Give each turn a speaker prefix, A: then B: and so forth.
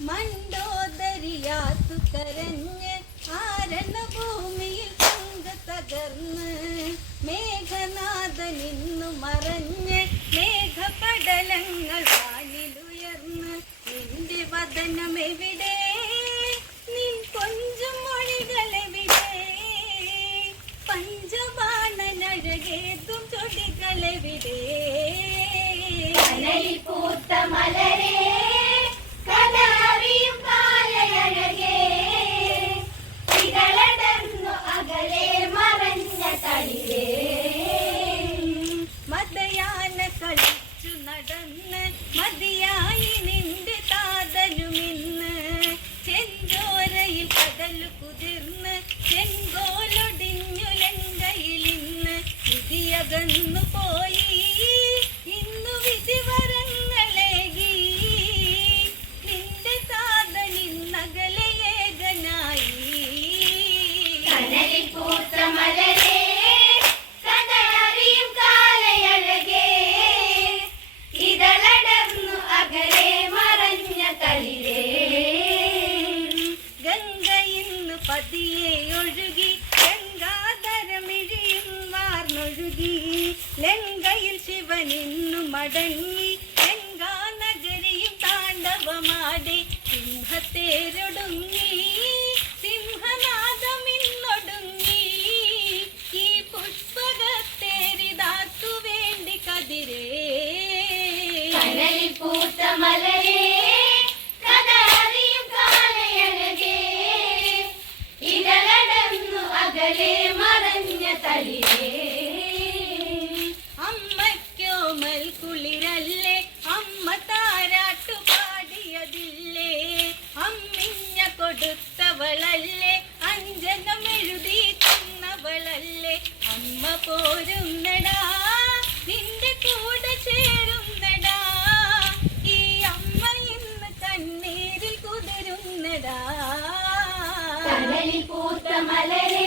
A: മണ്ടോദരിയാത്തു കരഞ്ഞ് ആരണ ഭൂമിയിൽ പങ്ക തകർന്ന് മറഞ്ഞ് മേഘപടലങ്ങൾ വാനിലുയർന്ന് നിന്റെ വതനമെവിടെ നിൻ കൊഞ്ചും മൊഴികളെവിടെ പഞ്ചബാണനഴകേതും ചൊടികളെവിടെ?
B: പൂത്ത മലരേ
A: വിധിയകന്നു പോയി. ഇന്നു നിന്റെ
B: കനലിൽ പൂത്ത മലരേ
A: പതിയെ ഒഴുകി ഗംഗാധരമിഴിയും വാർന്നൊഴുകി ലങ്കയിൽ ശിവൻ ഇന്നു മടങ്ങി ലങ്കാ നഗരിയും താണ്ഡവമാടി സിംഹത്തേരൊടുങ്ങി. സിംഹനാഥമിന്നൊടുങ്ങി ഈ പുഷ്പകത്തേരിതാക്കു വേണ്ടി കതിരേ.
B: പൂത്ത മലരേ കഥ കാലയഴകേ ഇതളടർന്നു അകലെ
A: പോരുന്നടാ നിന്റെ ചേരുന്നടാ. ഈ അമ്മ ഇന്ന് കണ്ണീരിൽ കുതിരുന്നടാ.
B: മലരേ